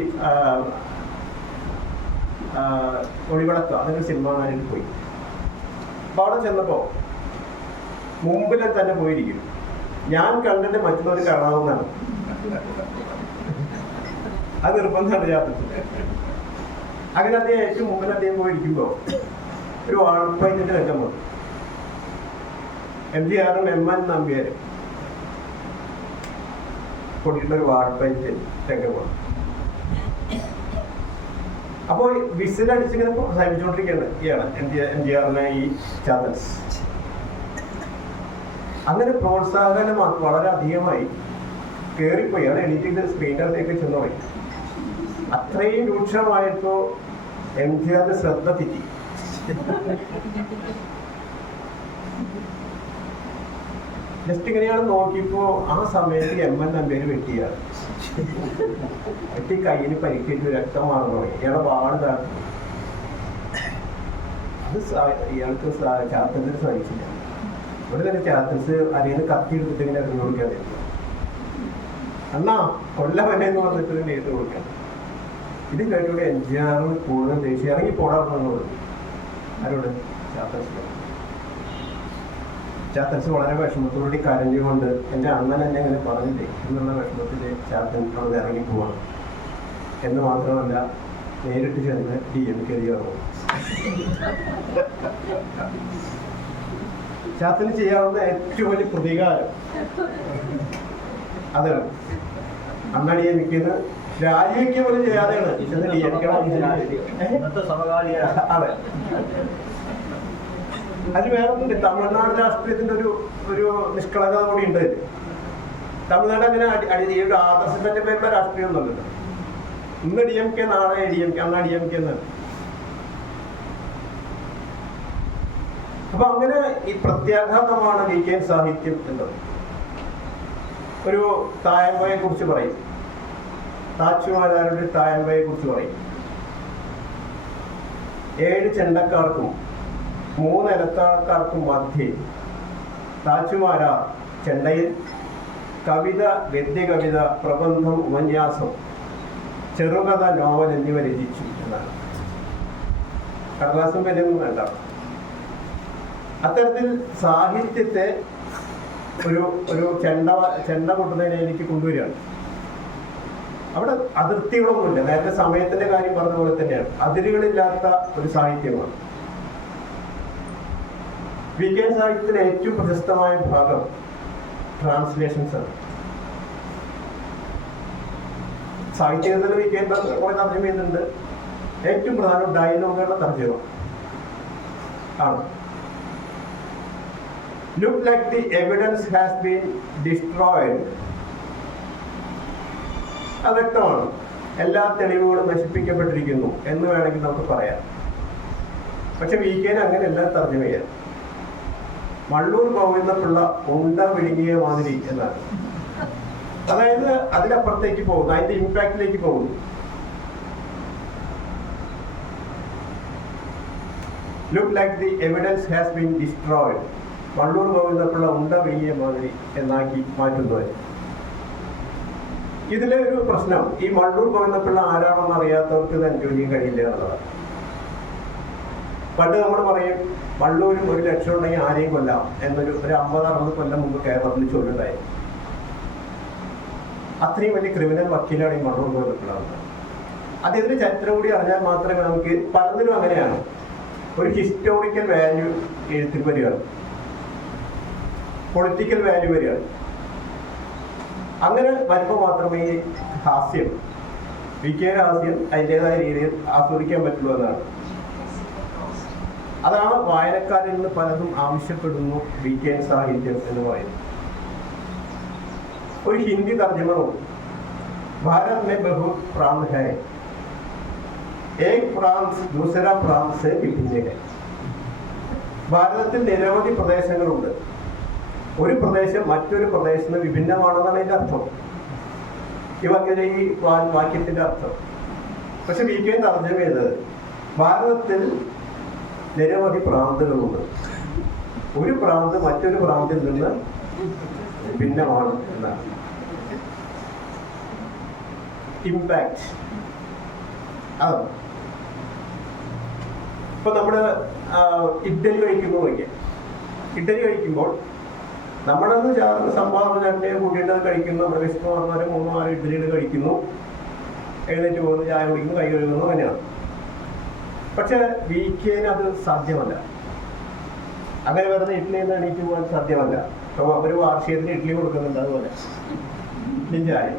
ഒളിവിളക്ക അങ്ങനെ സിനിമ കാണാനായിട്ട് പോയി. അപ്പൊ അവിടെ ചെന്നപ്പോ മുമ്പിലെ തന്നെ പോയിരിക്കും. ഞാൻ കണ്ടിട്ട് മറ്റുള്ളവർ കാണാവുന്നതാണ്. അത് നിർബന്ധമാണ് ചാത്തൻസി. അങ്ങനെ അദ്ദേഹം ഏറ്റവും മുമ്പിൽ അദ്ദേഹം പോയിരിക്കുമ്പോ ഒരു വാൾപ്പയറ്റിന്റെ രംഗം വന്നു. MGRും MN നമ്പ്യാരും കൊണ്ടിട്ടുള്ള ഒരു വാൾപ്പയറ്റ് രംഗം വന്നു. അപ്പോ വിസിലടിച്ചിങ്ങനെ പ്രോത്സാഹിപ്പിച്ചുകൊണ്ടിരിക്കുകയാണ് ഇയാള് MGRനെ ഈ ചാത്തൻസ്. അങ്ങനെ പ്രോത്സാഹനം വളരെ അധികമായി കയറിപ്പോയി. അത് എണീറ്റിട്ട് സ്ക്രീൻ്റെ അടുത്തേക്ക് ചെന്നുപോയി. അത്രയും രൂക്ഷമായപ്പോ MGRന്റെ ശ്രദ്ധ തെറ്റി. ജസ്റ്റ് ഇങ്ങനെയാണ് നോക്കിയപ്പോ ആ സമയത്ത് MN നമ്പേര് വെട്ടിയാണ്. വെട്ടി കയ്യിൽ പരിക്കേറ്റ് രക്തം മാറുന്നു തുടങ്ങി. ഇയാളെ പാട് താഴ്ത്തി. അത് ഇയാൾക്ക് ചാത്തൻസിന് സഹിച്ചില്ല. ഇവിടെ തന്നെ ചാത്തൻസ് അറിയുന്ന കത്തി എടുത്തിട്ട് ഇങ്ങനെ ഇറങ്ങി കൊടുക്കാതെ എന്നാ കൊല്ലവനെ എന്ന് പറഞ്ഞിട്ട് നേരിട്ട് കൊടുക്കാം. ഇത് കേട്ടോടെ MGR കൂടുതൽ ദേശീയ ഇറങ്ങി പോടാറുള്ളത്. ആരോട്? ചാത്തൻസ് വളരെ വിഷമത്തോടുകൂടി കരഞ്ഞുകൊണ്ട് എൻ്റെ അണ്ണൻ എന്നെ ഇങ്ങനെ പറഞ്ഞില്ലേ എന്നുള്ള വിഷമത്തിൽ ചാത്തൻ അവിടെ ഇറങ്ങി പോവാണ്. എന്ന് മാത്രമല്ല നേരിട്ട് ചെന്ന് DMK ഇറങ്ങും. ചാത്തന് ചെയ്യാവുന്ന ഏറ്റവും വലിയ പ്രതികാരം അതാണ്. അണ്ണ DMKന്ന് രാജിവെക്കുക പോലും ചെയ്യാതെയാണ് DMK. അതെ, അതിൽ വേറെ ഒന്നുണ്ട്. തമിഴ്നാട് രാഷ്ട്രീയത്തിന്റെ ഒരു നിഷ്കളങ്കത കൂടി ഉണ്ട്. തമിഴ്നാട് അങ്ങനെ ഈ ഒരു ആദർശത്തിന്റെ പേരുള്ള രാഷ്ട്രീയം ഒന്നുമല്ലല്ലോ. ഇന്ന് DMK, നാളെ ADMK, അന്നാ DMK എന്നാണ്. അപ്പൊ അങ്ങനെ ഈ പ്രത്യാഘാതമാണ് വീക്കെൻഡ് സാഹിത്യം എന്നത്. ഒരു തായമ്പയെ കുറിച്ച് പറയും, താച്ചുമാരാരുടെ തായമ്പയെ കുറിച്ച് പറയും. 7 ചെണ്ടക്കാർക്കും 3 എലത്താഴക്കാർക്കും മധ്യേ താച്ചുമാരാർ ചെണ്ടയിൽ കവിത, ഗദ്യകവിത, പ്രബന്ധം, ഉപന്യാസം, ചെറുകഥ, നോവൽ എന്നിവ രചിച്ചു എന്നാണ്. കടലാസും പെനൊന്നും വേണ്ട. അത്തരത്തിൽ സാഹിത്യത്തെ ഒരു ചെണ്ട കൊട്ടുന്നതിലേക്ക് കൊണ്ടുവരികയാണ്. അവിടെ അതിർത്തികളൊന്നുമില്ല. നേരത്തെ സമയത്തിന്റെ കാര്യം പറഞ്ഞ പോലെ തന്നെയാണ്, അതിരുകളില്ലാത്ത ഒരു സാഹിത്യമാണ്. വീക്കെൻഡ് സാഹിത്യത്തിലെ ഏറ്റവും പ്രശസ്തമായ ഭാഗം ട്രാൻസ്ലേഷൻസ് ആണ്. സാഹിത്യത്തിൽ വീക്കെൻഡ് കുറെ തർജ്ജമ ചെയ്യുന്നുണ്ട്. ഏറ്റവും പ്രധാനം ഡയലോഗുകളുടെ തർജ്ജമ ആണ്. Look like the evidence has been destroyed. അത് വ്യക്തമാണ്. എല്ലാ തെളിവുകളും നശിപ്പിക്കപ്പെട്ടിരിക്കുന്നു എന്ന് വേണമെങ്കിൽ നമുക്ക് പറയാം. പക്ഷെ വീക്കെൻഡ് അങ്ങനെ എല്ലാം തർജ്ജമ ചെയ്യാം. മള്ളൂർ ഗോവിന്ദപിള്ള ഉണ്ട വിഴുങ്ങിയ മാതിരി എന്നാണ്. അതായത് അതിനപ്പുറത്തേക്ക് പോകുന്നു, അതിന്റെ ഇമ്പാക്റ്റിലേക്ക് പോകുന്നു. Look like the evidence has been destroyed. Mallur Govinda Pillai ഉണ്ട വിഴുങ്ങിയ മാതിരി എന്നാക്കി മാറ്റുന്നത്. ഇതിലെ ഒരു പ്രശ്നം, ഈ മള്ളൂർ ഗോവിന്ദപിള്ള ആരാണെന്ന് അറിയാത്തവർക്ക് ഇത് എൻജോയ് ചെയ്യാൻ കഴിയില്ല എന്നുള്ളതാണ്. പണ്ട് നമ്മൾ പറയും മള്ളൂരിൽ 1 ലക്ഷം ഉണ്ടെങ്കിൽ ആരെയും കൊല്ലാം എന്നൊരു 50-60 കൊല്ലം മുമ്പ് കേരളത്തിൽ ചൊല്ലുണ്ടായി. അത്രയും വലിയ ക്രിമിനൽ വക്കീലാണ് ഈ മള്ളൂർ ഗോവിന്ദപിള്ള. അദ്ദേഹത്തിന്റെ ചരിത്രം കൂടി അറിഞ്ഞാൽ മാത്രമേ നമുക്ക്, പലതിലും അങ്ങനെയാണ്, ഒരു ഹിസ്റ്റോറിക്കൽ വാല്യൂ എഴുത്തിൽ വരികയാണ്, പൊളിറ്റിക്കൽ വാല്യൂ വരികയാണ്. അങ്ങനെ വരുമ്പോൾ മാത്രമേ ഈ ഹാസ്യം, വീക്കെൻഡ് ഹാസ്യം അതിൻ്റെതായ രീതിയിൽ ആസ്വദിക്കാൻ പറ്റുള്ളൂ എന്നാണ്. അതാണ് വായനക്കാരിൽ നിന്ന് പലതും ആവശ്യപ്പെടുന്നു വീക്കെൻഡ് സാഹിത്യം എന്ന് പറയുന്നത്. ഒരു ഹിന്ദി തർജ്ജമവും ഭാരത് മേ ബഹുത് പ്രാന്ത് ഹൈ, ഏക് പ്രാന്ത് ദൂസരാ പ്രാന്ത് സേ വിഭിന്ന ഹൈ. ഭാരതത്തിൽ നിരവധി പ്രദേശങ്ങളുണ്ട്, ഒരു പ്രദേശം മറ്റൊരു പ്രദേശത്തിന് വിഭിന്നമാണെന്നാണ് അതിൻ്റെ അർത്ഥം, ഈ വാക്യത്തിന്റെ അർത്ഥം. പക്ഷെ വീക്കെൻഡ് തർജ്ജമ ചെയ്തത് ഭാരതത്തിൽ നിരവധി പ്രാന്തുകളുണ്ട്, ഒരു പ്രാന്ത് മറ്റൊരു പ്രാന്തിൽ നിന്ന് ഭിന്നമാണ് എന്നാണ്. ഇമ്പാക്ട് അതാണ്. ഇപ്പൊ നമ്മള് ഇഡ്ഡലി കഴിക്കുമ്പോൾ നമ്മളന്ന് ചേർന്ന് സംഭാവന 2 കൂട്ടിയിട്ട് കഴിക്കുന്നു. നമ്മുടെ വിഷ്ണു പറഞ്ഞാൽ 3-4 ഇഡ്ഡലികൾ കഴിക്കുന്നു, എഴുന്നേറ്റ് പോകുന്നു, ചായ കുടിക്കുന്നു, കൈ കഴുകുന്നു, അങ്ങനെയാണ്. പക്ഷെ വീക്കെൻഡ് അത് സാധ്യമല്ല. അങ്ങനെ വെറുതെ ഇഡ്ഡലി നിന്ന് എണീറ്റ് പോകാൻ സാധ്യമല്ല. അപ്പോൾ ഒരു വാർഷികത്തിന് ഇഡ്ഡലി കൊടുക്കുന്നുണ്ട്, അതുപോലെ ചായ.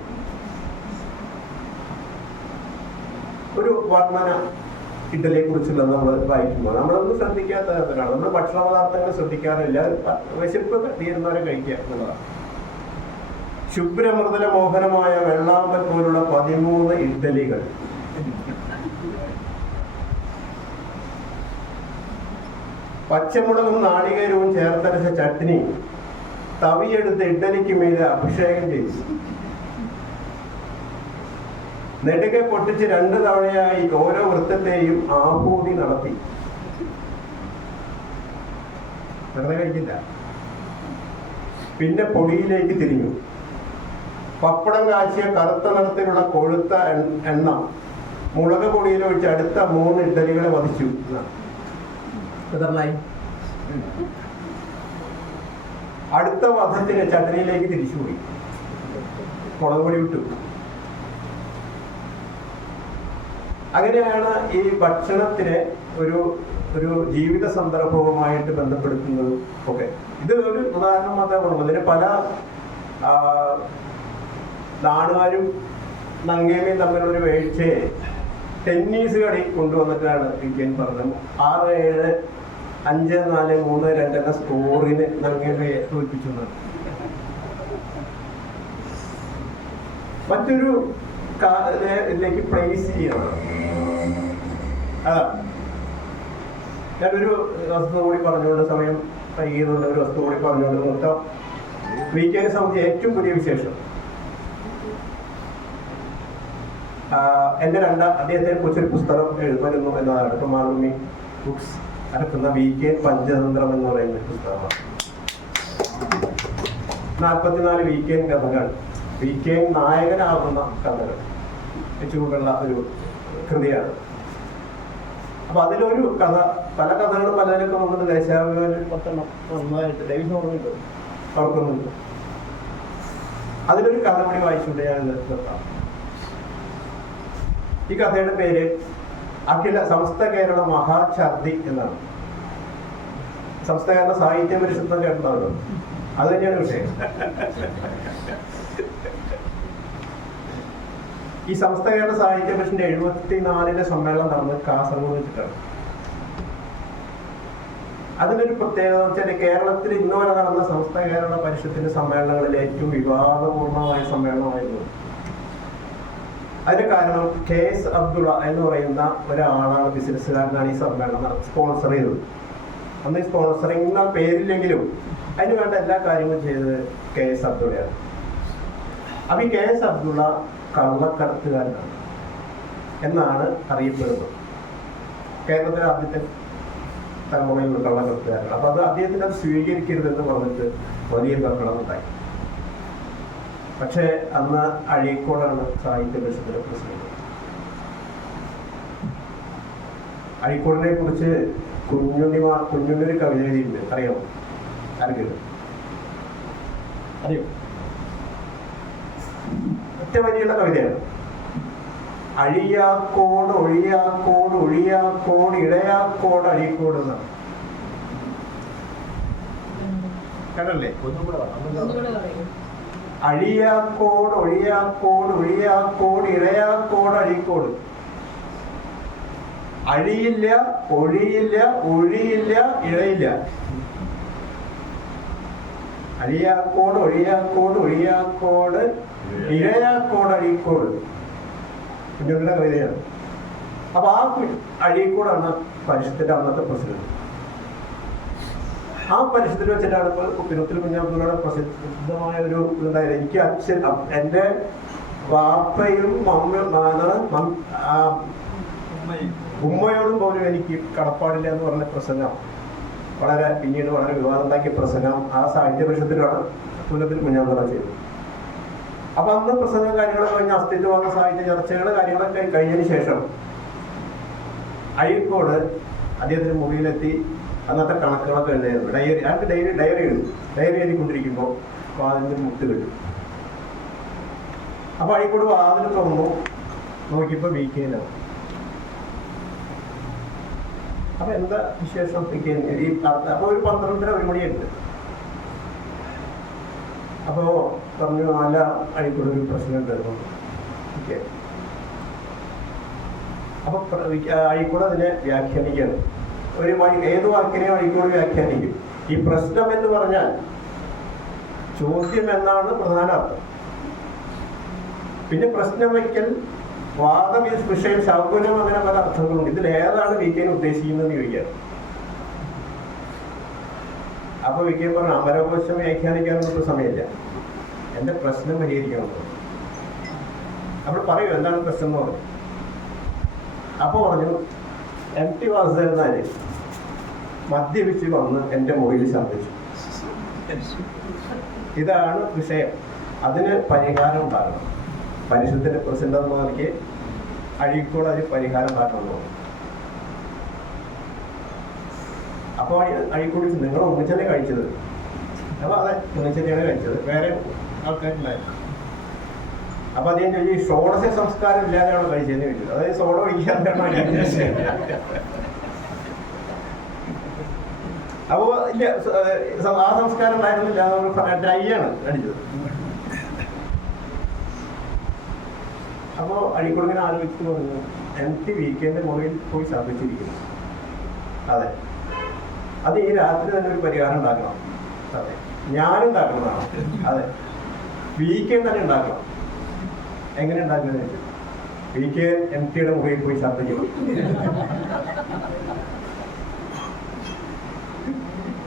ഒരു വർണ്ണന ഇഡ്ഡലിയെ കുറിച്ചുള്ള നമ്മൾ വായിക്കുമ്പോൾ നമ്മളൊന്നും ശ്രദ്ധിക്കാത്തതാണ്. നമ്മൾ ഭക്ഷണ പദാർത്ഥങ്ങൾ ശ്രദ്ധിക്കാറില്ല, വിശപ്പ് തീരുന്നവരെ കഴിക്കുക എന്നുള്ളതാണ്. ശുഭ്രമൃദുല മോഹനമായ വെള്ളാമ്പൽ പോലുള്ള 13 ഇഡ്ഡലികൾ, പച്ചമുളകും നാളികേരവും ചേർത്തരച്ച ചട്നി തവിയെടുത്ത് ഇഡ്ഡലിക്ക് മീതെ അഭിഷേകം ചെയ്തു നെടുകെ പൊട്ടിച്ച് 2 തവണയായി ഓരോ വൃത്തത്തെയും ആഹൂതി നടത്തി. വെറുതെ കഴിക്കില്ല. പിന്നെ പൊടിയിലേക്ക് തിരിഞ്ഞു. പപ്പടം കാച്ചിയ കറുത്ത നിറത്തിലുള്ള കൊഴുത്ത എണ്ണ മുളക് പൊടിയിൽ ഒഴിച്ച് അടുത്ത 3 ഇഡ്ഡലികളെ വധിച്ചു. അടുത്ത വധത്തിന് ചട്നിയിലേക്ക് തിരിച്ചുപോയി, മുളക് പൊടി വിട്ടു. അങ്ങനെയാണ് ഈ ഭക്ഷണത്തിനെ ഒരു ജീവിത സന്ദർഭവുമായിട്ട് ബന്ധപ്പെടുത്തുന്നത് ഒക്കെ. ഇത് ഒരു ഉദാഹരണം മാത്രമാണ്. ഇതിന് പല നാടുകാരും നങ്ങേമയും തമ്മിലൊരു വീഴ്ചയെ ടെന്നീസ് കളി കൊണ്ടുവന്നിട്ടാണ് വീക്കെൻഡ് പറഞ്ഞത്. 6-7 5-4-3-2 എന്ന സ്കോറിന് നൽകിയ തോൽപ്പിച്ചു. മറ്റൊരു ഇതിലേക്ക് പ്ലേസ് ചെയ്യണം. അതാണ് ഞാനൊരു വസ്തു കൂടി പറഞ്ഞുകൊണ്ട്, സമയം കഴിയുന്നുണ്ട്, ഒരു വസ്തു കൂടി പറഞ്ഞുകൊണ്ട് മൊത്തം വീക്കെൻഡ് സംബന്ധിച്ച് ഏറ്റവും പുതിയ വിശേഷം എൻ്റെ അദ്ദേഹത്തെ കുറിച്ചൊരു പുസ്തകം വരുന്നു എന്നതാണ്. ഇപ്പം മാതൃഭൂമി ബുക്സ് ഇറക്കുന്ന വീക്കെൻഡ് പഞ്ചതന്ത്രം എന്ന് പറയുന്ന പുസ്തകമാണ്. 44 വീക്കെൻഡ് കഥകൾ, വീക്കെൻഡ് നായകനാകുന്ന കഥകൾ വെച്ചുകൊണ്ടുള്ള ഒരു കൃതിയാണ്. അപ്പൊ അതിലൊരു കഥ, പല കഥകളും പലതിലൊക്കെ വന്നിട്ട് ദേശാഭിമാനിൽ 10 നന്നായിട്ട് ഡേവിഡ് ഓർമ്മയുണ്ട്, ഓർക്കുന്നുണ്ട്. അതിലൊരു കഥ കൂടി വായിച്ചുകൊണ്ട് ഞാൻ നിർത്താം. ഈ കഥയുടെ പേര് അഖില സമസ്ത കേരള മഹാഛർദി എന്നാണ്. സമസ്ത കേരള സാഹിത്യ പരിഷത്ത് കേട്ടതാണല്ലോ, അത് തന്നെയാണ് വിഷയം. ഈ സമസ്ത കേരള സാഹിത്യ പരിഷത്തിന്റെ 74 സമ്മേളനം നടന്നത് കാസർഗോഡ് വെച്ചിട്ടാണ്. അതിനൊരു പ്രത്യേകത വെച്ചാൽ കേരളത്തിൽ ഇന്നുവരെ നടന്ന സമസ്ത കേരള പരിഷത്തിന്റെ സമ്മേളനങ്ങളിൽ ഏറ്റവും വിവാദപൂർണമായ സമ്മേളനമായിരുന്നു. അതിന് കാരണം KS അബ്ദുള്ള എന്ന് പറയുന്ന ഒരാളാണ്, ബിസിനസ്സുകാരനാണ് ഈ സമ്മേളനം സ്പോൺസർ ചെയ്തത്. അന്ന് ഈ സ്പോൺസറിങ് എന്ന പേരില്ലെങ്കിലും അതിന് വേണ്ട എല്ലാ കാര്യങ്ങളും ചെയ്തത് KS അബ്ദുള്ളയാണ്. അപ്പൊ ഈ KS അബ്ദുള്ള കള്ളക്കടത്തുകാരനാണ് എന്നാണ് അറിയപ്പെടുന്നത്. കേരളത്തിലെ ആദ്യത്തെ തലമുറയിലുള്ള കള്ളക്കടത്തുകാരനാണ്. അപ്പൊ അത് അദ്ദേഹത്തിന് അത് സ്വീകരിക്കരുതെന്ന് പറഞ്ഞിട്ട് വലിയ ബഹളമുണ്ടായി. പക്ഷെ അന്ന് അഴീക്കോടാണ് സാഹിത്യ പരിഷത്തിന്റെ പ്രസിഡന്റ്. അഴീക്കോടിനെ കുറിച്ച് കുഞ്ഞുണ്ണൊരു കവിത എഴുതിയിട്ടുണ്ട്, അറിയാമോ? ആർക്കും അറിയോ? ഒറ്റ വരിയുള്ള കവിതയാണ്. അഴിയാക്കോട് ഒഴിയാക്കോട് ഒഴിയാക്കോട് ഇടയാക്കോട് അഴീക്കോട് എന്നാണ്. കണ്ടല്ലേ? അഴിയാക്കോട് ഒഴിയാക്കോട് ഒഴിയാക്കോട് ഇടയാക്കോട് അഴീക്കോട്. അഴിയില്ല, ഒഴിയില്ല, ഒഴിയില്ല, ഇഴയില്ല. അഴിയാക്കോട് ഒഴിയാക്കോട് ഒഴിയാക്കോട് ഇഴയാക്കോട് അഴീക്കോട്. കുഞ്ഞുങ്ങളുടെ കവിതയാണ്. അപ്പൊ ആ അഴീക്കോടാണ് പരിഷത്തിന്റെ അന്നത്തെ പ്രസിഡന്റ്. ആ പരിഷത്തിൽ വെച്ചിട്ടാണ് ഇപ്പൊ കുപ്പിനത്തിൽ കുഞ്ഞാബ്ദുള്ളയുടെ പ്രസിദ്ധമായ ഒരു ഇതുണ്ടായത്. എനിക്ക് അച്ഛൻ, എൻ്റെ വാപ്പയും ഉമ്മയോടും പോലും എനിക്ക് കടപ്പാടില്ല എന്ന് പറഞ്ഞ പ്രസംഗം, വളരെ പിന്നീട് വളരെ വിവാദം ഉണ്ടാക്കിയ പ്രസംഗം ആ സാഹിത്യ പരിഷത്തിലാണ് കുഞ്ഞത്തിൽ കുഞ്ഞാബ്ദുള്ള ചെയ്തത്. അപ്പൊ അന്ന് പ്രസംഗം കാര്യങ്ങളൊക്കെ കഴിഞ്ഞ അസ്തിത്വ സാഹിത്യ ചർച്ചകൾ കാര്യങ്ങളൊക്കെ കഴിഞ്ഞതിന് ശേഷം അഴീക്കോട് അദ്ദേഹത്തിന്റെ മുറിയിലെത്തി അന്നത്തെ കണക്കുകളൊക്കെ എഴുതായിരുന്നു. അയാൾക്ക് ഡയറി എഴുതിക്കൊണ്ടിരിക്കുമ്പോൾ വാതിലിന് മുട്ട് കിട്ടും. അപ്പൊ അഴീക്കോട് വാതിൽ തുറന്നു നോക്കിയപ്പോ വീക്കെൻഡാണ്. അപ്പൊ എന്താ വിശേഷം? ഈ അപ്പൊ ഒരു 12-1 മണിയുണ്ട്. അപ്പോ പറഞ്ഞു, നല്ല അഴീക്കോട് ഒരു പ്രശ്നം ഉണ്ടായിരുന്നു. ഓക്കെ. അപ്പൊ അഴീക്കോട് അതിനെ വ്യാഖ്യാനിക്കുകയാണ്. ഏത് വാക്കിനെയും അഴീക്കോട് വ്യാഖ്യാനിക്കും. ഈ പ്രശ്നം എന്ന് പറഞ്ഞാൽ ചോദ്യം എന്നാണ് പ്രധാന അർത്ഥം. പിന്നെ പ്രശ്നം വയ്ക്കൽ, വാദം, വിഷയം, ശകുനം, അങ്ങനെ പല അർത്ഥങ്ങളുണ്ട്. ഇതിൽ ഏതാണ് വീക്കെൻഡ് ഉദ്ദേശിക്കുന്നത് ചോദിക്കാറ്. അപ്പൊ വീക്കെൻഡ് പറഞ്ഞു, അമരകോശം വ്യാഖ്യാനിക്കാനൊന്നും സമയമില്ല, എന്റെ പ്രശ്നം പരിഹരിക്കണം. അപ്പോൾ പറയൂ എന്താണ് പ്രശ്നം എന്ന് പറഞ്ഞു. അപ്പൊ പറഞ്ഞു, MT വാസുദേവനാര് മദ്യപിച്ച് വന്ന് എൻ്റെ മുറിയിൽ ശബ്ദിച്ചു. ഇതാണ് വിഷയം. അതിന് പരിഹാരം ഉണ്ടാകണം. പരിഷത്തിന്റെ പ്രസിഡന്റ് എന്ന നിലയ്ക്ക് അഴീക്കോട് അതിന് പരിഹാരം ഉണ്ടാക്കണമെന്ന് പറഞ്ഞു. അപ്പൊ അഴീക്കോട് നിങ്ങൾ ഒന്നിച്ചല്ലേ കഴിച്ചത്? അപ്പൊ അതെ, ഒന്നിച്ചെന്നെയാണ് കഴിച്ചത്, വേറെ ആൾക്കാരുണ്ടായിരുന്നു. അപ്പൊ അദ്ദേഹം ചോദിച്ചു, ഈ ഷോഡശ സംസ്കാരം ഇല്ലാതെയാണ് കഴിച്ചതെന്ന് ചോദിച്ചത്. അതായത് സോഡ ഒഴിക്കാതെ. അപ്പോ ഇല്ല, ആ സംസ്കാരം ഉണ്ടായിരുന്നില്ല, ഡ്രൈ ആണ് അടിച്ചത്. അപ്പോ അഴീക്കോട് ഇങ്ങനെ ആലോചിച്ചു പറഞ്ഞു, MT വീക്കെൻഡ് മുറിയിൽ പോയി ശബ്ദിച്ചിരിക്കുന്നു. അതെ, അത് ഈ രാത്രി തന്നെ ഒരു പരിഹാരം ഉണ്ടാക്കണം. അതെ, ഞാനുണ്ടാക്കുന്നതാണ്. അതെ, VK തന്നെ ഉണ്ടാക്കണം. എങ്ങനെ ഉണ്ടാക്കുന്നത് വെച്ചാൽ VK MTയുടെ മുറിയിൽ പോയി ശബ്ദം ചെയ്യും.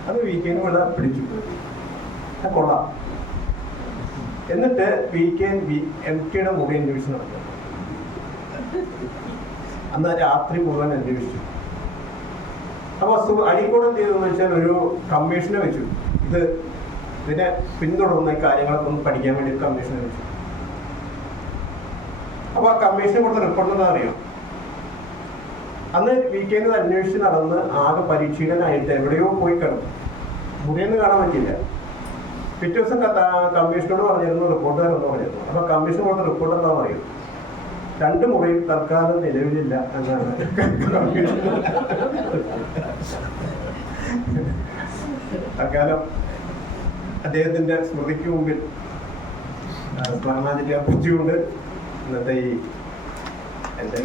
അത് VK ഇവിടെ പിടിച്ചു, കൊള്ളാം. എന്നിട്ട് VK MTയുടെ മുറി അന്വേഷിച്ച് നടക്കും. അന്ന് രാത്രി മുഴുവൻ അന്വേഷിച്ചു. അപ്പൊ അഴീക്കോട് എന്ത് ചെയ്തെന്ന് വെച്ചാൽ ഒരു കമ്മീഷനെ വെച്ചു. ഇതിനെ പിന്തുടർന്ന ഈ കാര്യങ്ങളൊക്കെ ഒന്ന് പഠിക്കാൻ വേണ്ടി കമ്മീഷനെ വെച്ചു. അപ്പൊ ആ കമ്മീഷനെ കൊടുത്ത റിപ്പോർട്ട് എന്താ അറിയാം? അന്ന് VK അന്വേഷിച്ച് നടന്ന് ആകെ പരീക്ഷകനായിട്ട് എവിടെയോ പോയി കിടന്നു. മുറിയൊന്നും കാണാൻ പറ്റില്ല. പിറ്റേ ദിവസം കമ്മീഷനോട് പറഞ്ഞിരുന്നു, റിപ്പോർട്ടുകാരെന്ന് പറഞ്ഞിരുന്നു. അപ്പൊ കമ്മീഷൻ കൊടുത്ത റിപ്പോർട്ട് എന്താ പറയും? 2 മുറിയിൽ തൽക്കാലം നിലവിലില്ല എന്നാണ് തൽക്കാലം അദ്ദേഹത്തിന്റെ സ്മൃതിക്ക് മുമ്പിൽ സ്മരണാഞ്ജലി അർപ്പിച്ചുകൊണ്ട് ഇന്നത്തെ ഈ എൻ്റെ